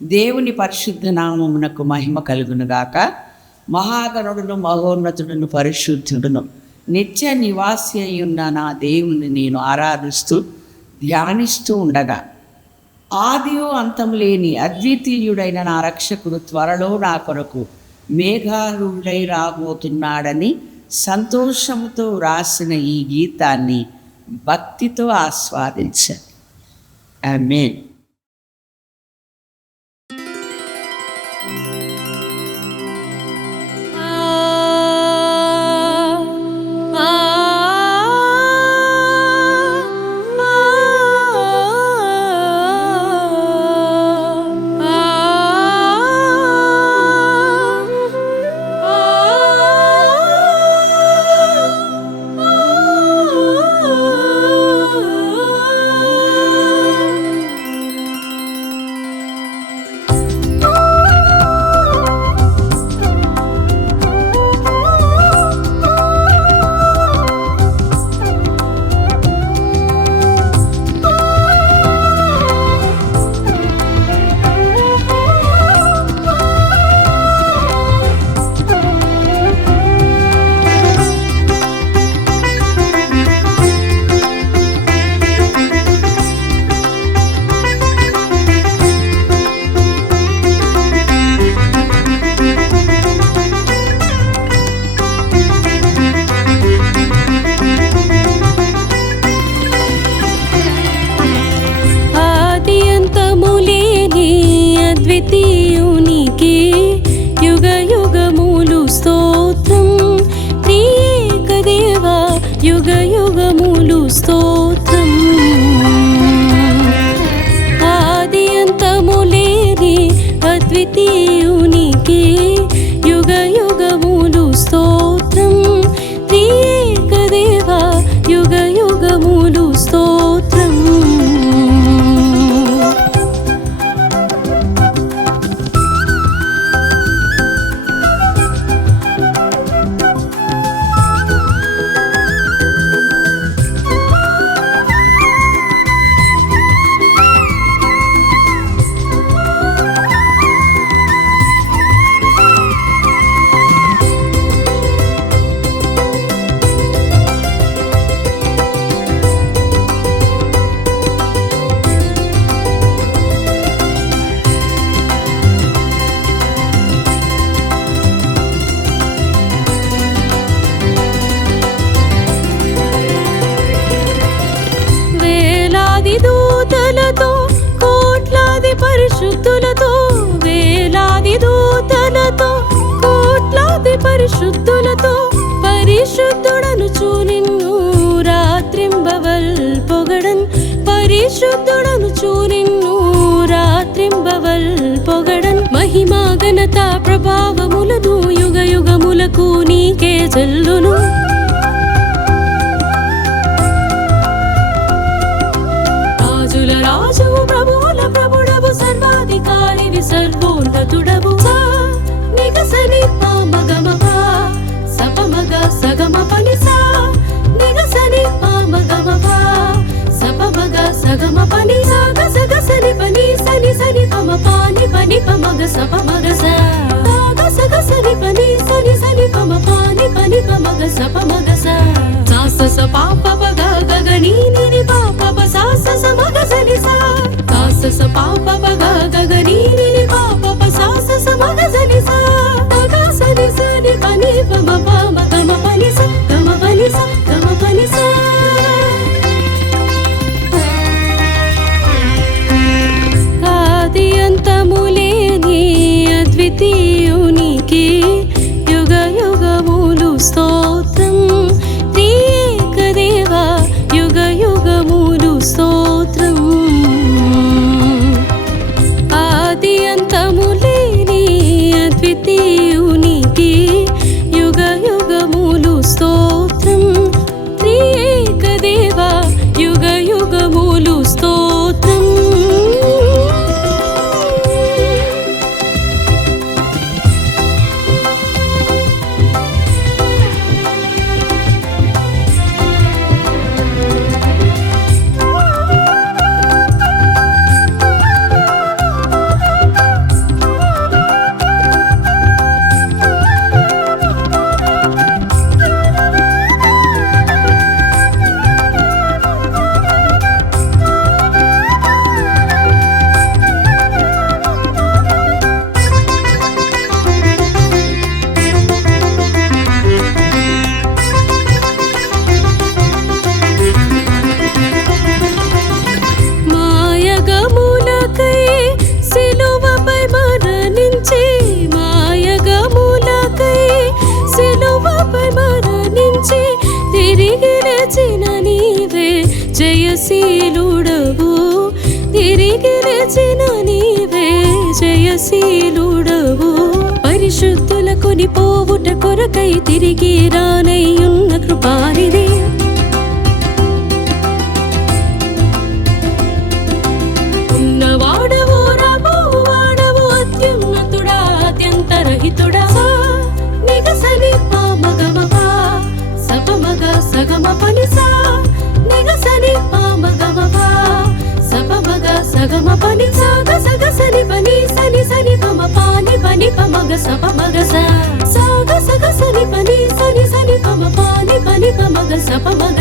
దేవుని పరిశుద్ధ నామమునకు మహిమ కలుగునుగాక. మహాగణుడును మహోన్నతుడును పరిశుద్ధుడును నిత్య నివాసి అయ్యున్న నా దేవుని నేను ఆరాధిస్తూ ధ్యానిస్తూ ఉండగా, ఆదియు అంతము లేని అద్వితీయుడైన నా రక్షకుడు త్వరలో నా కొరకు మేఘారూఢై రాబోతున్నాడని సంతోషముతో రాసిన ఈ గీతాన్ని భక్తితో ఆస్వాదించాను. ఆమేన్. అద్వితీయునికి యుగ యుగములు స్తోత్రం. త్రియేక దేవా యుగ యుగములు స్తోత్రం. ఆది అంతము లేని అద్వితీయునికి యుగ యుగములు స్తోత్రం. త్రియేక దేవా యుగ యుగములు స్తోత్రం. దూతలతో కోట్లాది పరిశుద్ధులతో, వేలాది దూతలతో కోట్లాది పరిశుద్ధులతో పరిశుద్ధుడనుచు నిన్ను రాత్రింబవల్ పొగడన్. పరిశుద్ధుడనుచు నిన్ను రాత్రింబవల్ పొగడన్. మహిమా ఘనత ప్రభావములను యుగ యుగములకు నీకే చెల్లును. రాజువు ప్రభువుల ప్రభుడవు సర్వాధికారివి సర్వోన్నతుడవు. నిగసని పామగమప సపమగ సగమ పనిసా. నిగసని పామగమప సపమగ సగమ పనిసా. గసగసని పని సని సని పమ పాని పని పమగ సపమగ సా. గసగసని పని సని సని పమ పాని పని పమగ సపమగ సా. సాస పాప పగ గగని నిని పాప సాస సమగ సని సా. సాస పాప పగ గగని నిని పాప సాస సమగ సని సా. గగ సని సని పని పమ పమ గమ పని స గమ పని స గమ పని స. ఆది అంతము లేని అద్వితీయునికి యుగ యుగములు స్తోత్రం. త్రియేక దేవా యుగ యుగములు స్తోత్రం. క్రియశీలుడవు పరిశుద్ధులకు పోవుట కొరకై తిరిగి రానయ్యున్న కృపానిధి ఉన్నవాడవు రాబోవాడవు అత్యున్నతుడా అత్యంత రహితుడా నిగసని పామగమపా సపమగ సగమ పనిసా నిగసని పామగమపా సపమగ సగమ పనిసా గసగసని పని సని సని పమ పాని పని పమగ సపమగ సా సగసని పని సని సని పమ పాని పని పమగ సపమగ